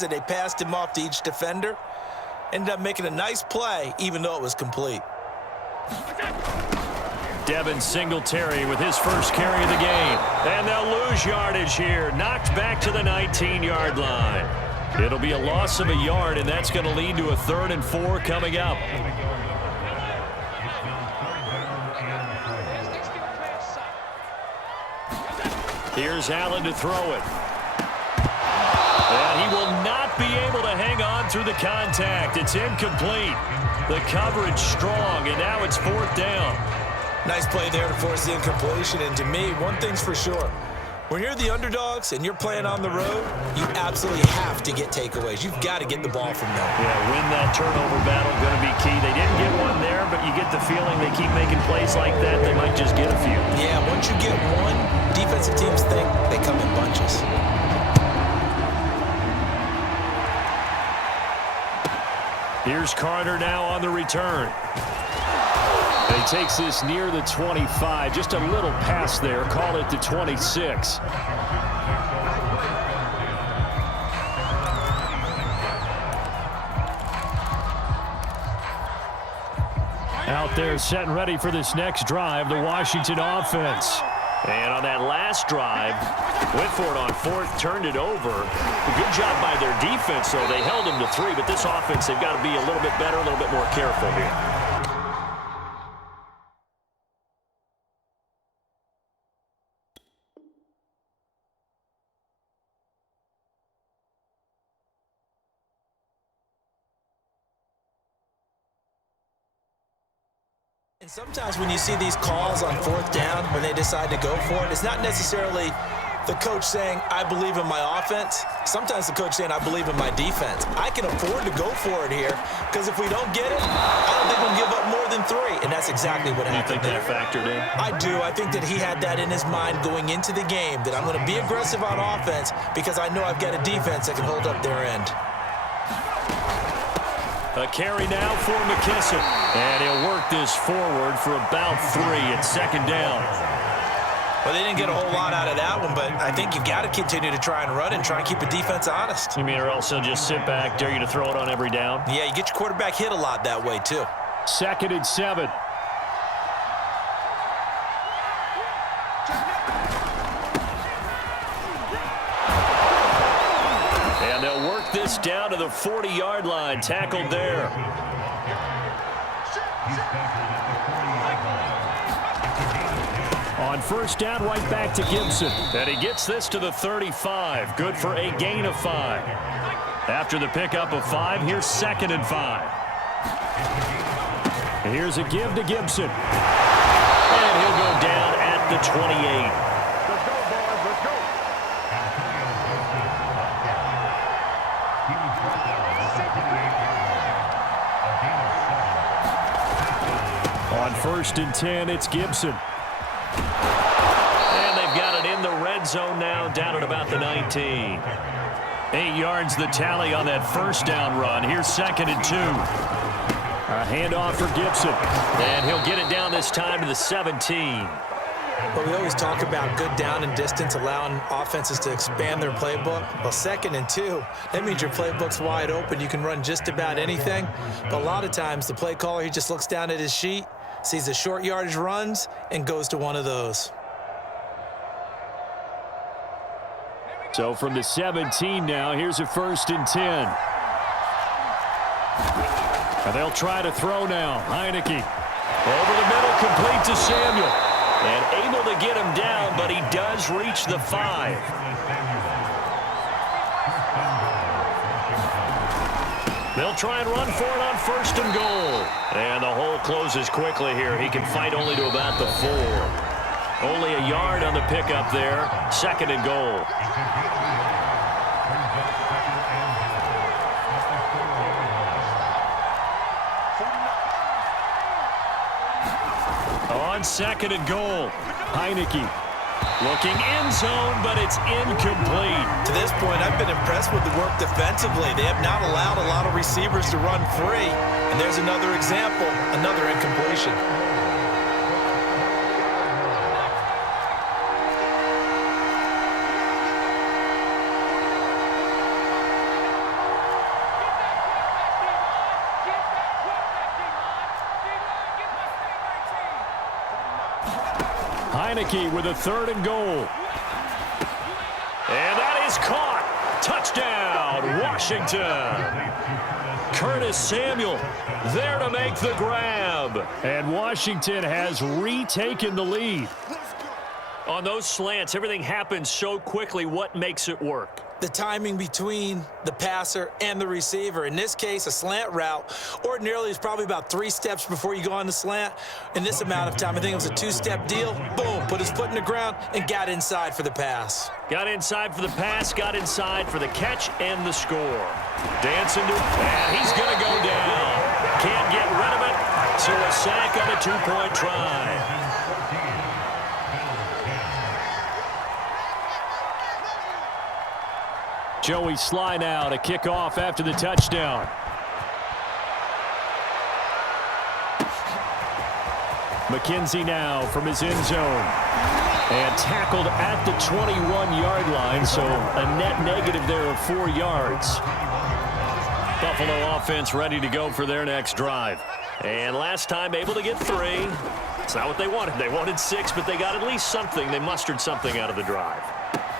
They passed him off to each defender. Ended up making a nice play, even though it was complete. Devin Singletary with his first carry of the game. And they'll lose yardage here. Knocked back to the 19-yard line. It'll be a loss of a yard, and that's going to lead to a 3rd and 4 coming up. Here's Allen to throw it. And he will not be able to hang on through the contact. It's incomplete. The coverage strong, and now it's 4th down. Nice play there to force the incompletion. And to me, one thing's for sure. When you're the underdogs and you're playing on the road, you absolutely have to get takeaways. You've got to get the ball from them. Yeah, win that turnover battle, going to be key. They didn't get one there, but you get the feeling they keep making plays like that, they might just get a few. Yeah, once you get one, defensive teams think they come in bunches. Here's Carter now on the return. And he takes this near the 25. Just a little pass there. Call it the 26. Out there set and ready for this next drive, the Washington offense. And on that last drive, went for it on 4th, turned it over. A good job by their defense, though. They held them to 3, but this offense, they've got to be a little bit better, a little bit more careful here. And sometimes when you see these calls on 4th down, when they decide to go for it, it's not necessarily the coach saying, I believe in my offense. Sometimes the coach saying, I believe in my defense. I can afford to go for it here, because if we don't get it, I don't think we'll give up more than 3. And that's exactly what happened. You think that factored in? I do. I think that he had that in his mind going into the game, that I'm going to be aggressive on offense because I know I've got a defense that can hold up their end. A carry now for McKissick. And he'll work this forward for about 3 at 2nd down. Well, they didn't get a whole lot out of that one, but I think you've got to continue to try and run and try and keep the defense honest. You mean or else they'll just sit back, dare you to throw it on every down? Yeah, you get your quarterback hit a lot that way, too. 2nd and 7. And they'll work this down to the 40-yard line. Tackled there. On 1st down, right back to Gibson. And he gets this to the 35. Good for a gain of 5. After the pickup of 5, here's 2nd and 5. Here's a give to Gibson. And he'll go down at the 28. On 1st and 10, it's Gibson. And they've got it in the red zone now, down at about the 19. 8 yards the tally on that 1st down run. Here's 2nd and 2. A handoff for Gibson. And he'll get it down this time to the 17. But we always talk about good down and distance, allowing offenses to expand their playbook. Well, 2nd and 2, that means your playbook's wide open. You can run just about anything. But a lot of times, the play caller, he just looks down at his sheet, sees the short yardage runs, and goes to one of those. So from the 17 now, here's a 1st and 10. And they'll try to throw now. Heineke over the middle, complete to Samuel. And able to get him down, but he does reach the 5. They'll try and run for it on 1st and goal. And the hole closes quickly here. He can fight only to about the 4. Only a yard on the pickup there. 2nd and goal. On 2nd and goal, Heineke looking end zone, but it's incomplete. To this point, I've been impressed with the work defensively. They have not allowed a lot of receivers to run free. And there's another example, another incompletion. Heineke with a 3rd and goal. And that is caught. Touchdown, Washington. Curtis Samuel there to make the grab. And Washington has retaken the lead. On those slants, everything happens so quickly. What makes it work? The timing between the passer and the receiver. In this case, a slant route ordinarily is probably about 3 steps before you go on the slant. In this amount of time, I think it was a 2-step deal. Boom, put his foot in the ground and got inside for the pass. Got inside for the pass, got inside for the catch and the score. Dancing to, and he's going to go down. Can't get rid of it, so a sack on a 2-point try. Joey Sly now to kick off after the touchdown. McKenzie now from his end zone. And tackled at the 21-yard line, so a net negative there of 4 yards. Buffalo offense ready to go for their next drive. And last time able to get 3. It's not what they wanted. They wanted 6, but they got at least something. They mustered something out of the drive.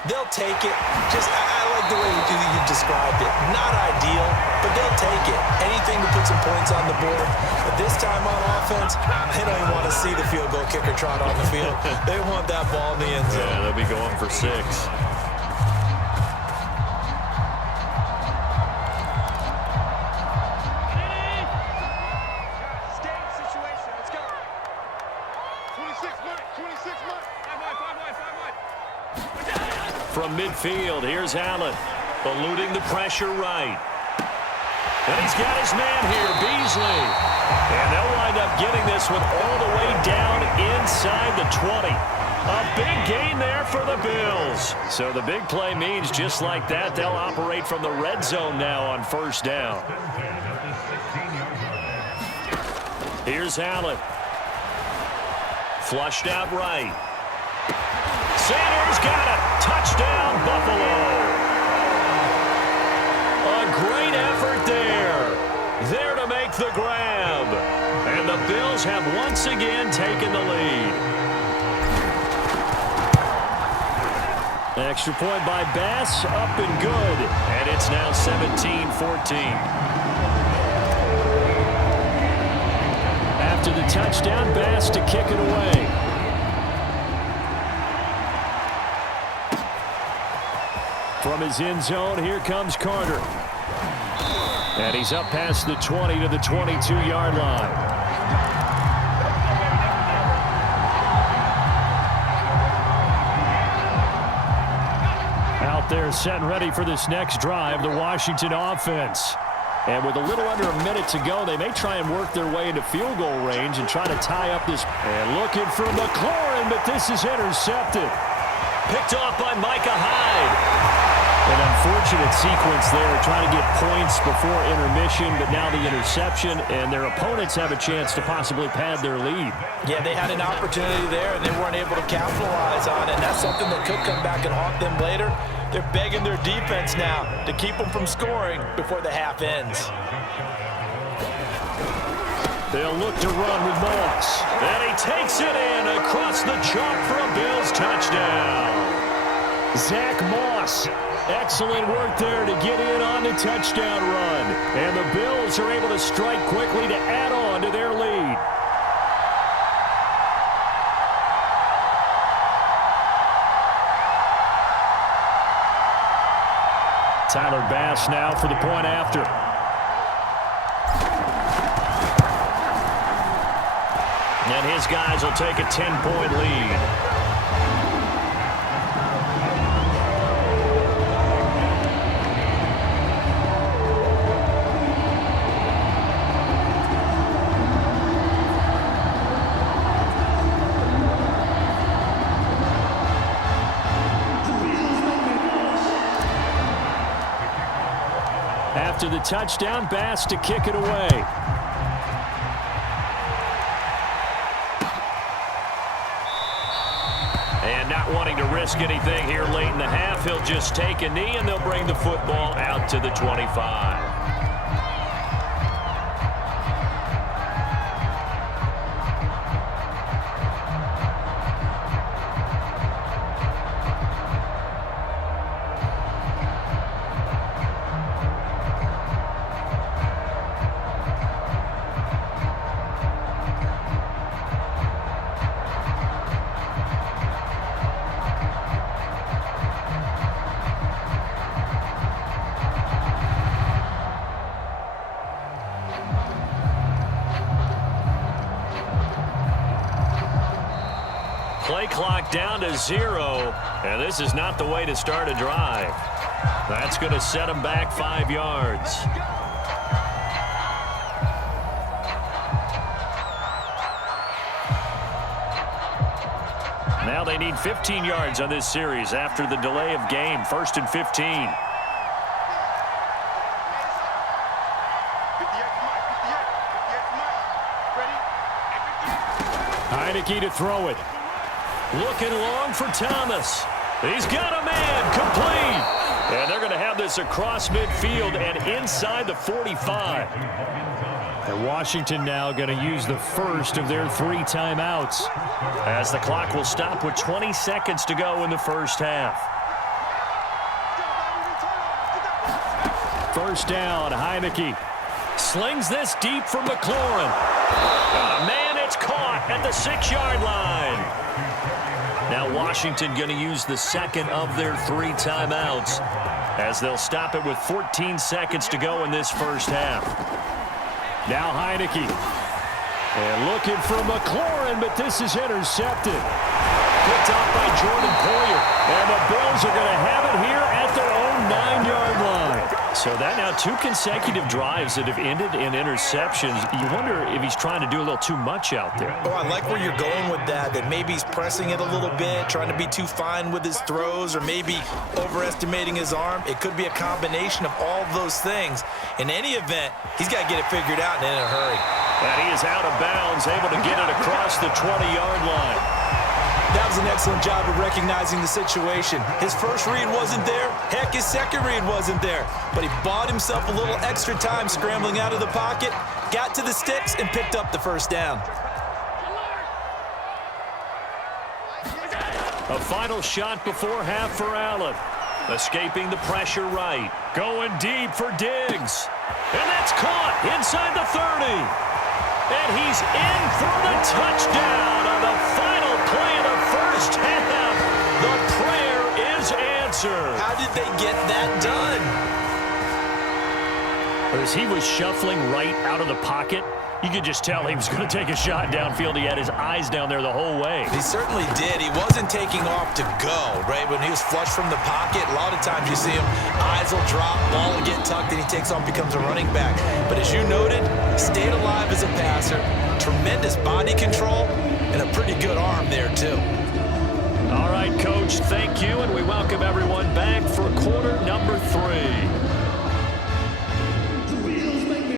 They'll take it. I like the way you described it. Not ideal, but they'll take it. Anything to put some points on the board. But this time on offense, they don't even want to see the field goal kicker trot on the field. They want that ball in the end zone. Yeah, they'll be going for 6. From midfield, here's Allen, eluding the pressure right. And he's got his man here, Beasley. And they'll wind up getting this one all the way down inside the 20. A big gain there for the Bills. So the big play means just like that, they'll operate from the red zone now on 1st down. Here's Allen. Flushed out right. Sanders got it. Touchdown, Buffalo. A great effort there. There to make the grab. And the Bills have once again taken the lead. Extra point by Bass, up and good. And it's now 17-14. After the touchdown, Bass to kick it away. From his end zone, here comes Carter. And he's up past the 20 to the 22-yard line. Out there set and ready for this next drive, the Washington offense. And with a little under a minute to go, they may try and work their way into field goal range and try to tie up this. And looking for McLaurin, but this is intercepted. Picked off by Micah Hyde. An unfortunate sequence there, trying to get points before intermission, but now the interception, and their opponents have a chance to possibly pad their lead. Yeah, they had an opportunity there, and they weren't able to capitalize on it. And that's something that could come back and haunt them later. They're begging their defense now to keep them from scoring before the half ends. They'll look to run with Moss. And he takes it in across the chalk for a Bills touchdown. Zach Moss. Excellent work there to get in on the touchdown run. And the Bills are able to strike quickly to add on to their lead. Tyler Bass now for the point after. And his guys will take a 10-point lead. After the touchdown, Bass to kick it away. And not wanting to risk anything here late in the half, he'll just take a knee and they'll bring the football out to the 25. 0, and this is not the way to start a drive. That's going to set them back 5 yards. Now they need 15 yards on this series after the delay of game. 1st and 15. Heineke to throw it. Looking long for Thomas. He's got a man. Complete. And they're going to have this across midfield and inside the 45. And Washington now going to use the first of their 3 timeouts, as the clock will stop with 20 seconds to go in the first half. First down, Heineke slings this deep for McLaurin. Man, it's caught at the 6-yard line. Now Washington going to use the second of their 3 timeouts, as they'll stop it with 14 seconds to go in this first half. Now Heineke. And looking for McLaurin, but this is intercepted. Picked off by Jordan Poyer. And the Bills are going to have it here at their own 9-yard line. So that now 2 consecutive drives that have ended in interceptions. You wonder if he's trying to do a little too much out there. Oh, I like where you're going with that maybe he's pressing it a little bit, trying to be too fine with his throws, or maybe overestimating his arm. It could be a combination of all those things. In any event, he's got to get it figured out and in a hurry. And he is out of bounds, able to get it across the 20-yard line. That was an excellent job of recognizing the situation. His first read wasn't there. Heck, his second read wasn't there. But he bought himself a little extra time scrambling out of the pocket, got to the sticks, and picked up the first down. A final shot before half for Allen. Escaping the pressure right. Going deep for Diggs. And that's caught inside the 30. And he's in for the touchdown on the final play of the first half. The prayer is answered. How did they get that done? As he was shuffling right out of the pocket, you could just tell he was going to take a shot downfield. He had his eyes down there the whole way. He certainly did. He wasn't taking off to go, right? When he was flush from the pocket, a lot of times you see him, eyes will drop, ball will get tucked, and he takes off, becomes a running back. But as you noted, stayed alive as a passer, tremendous body control, and a pretty good arm there, too. All right, Coach, thank you, and we welcome everyone back for quarter number 3.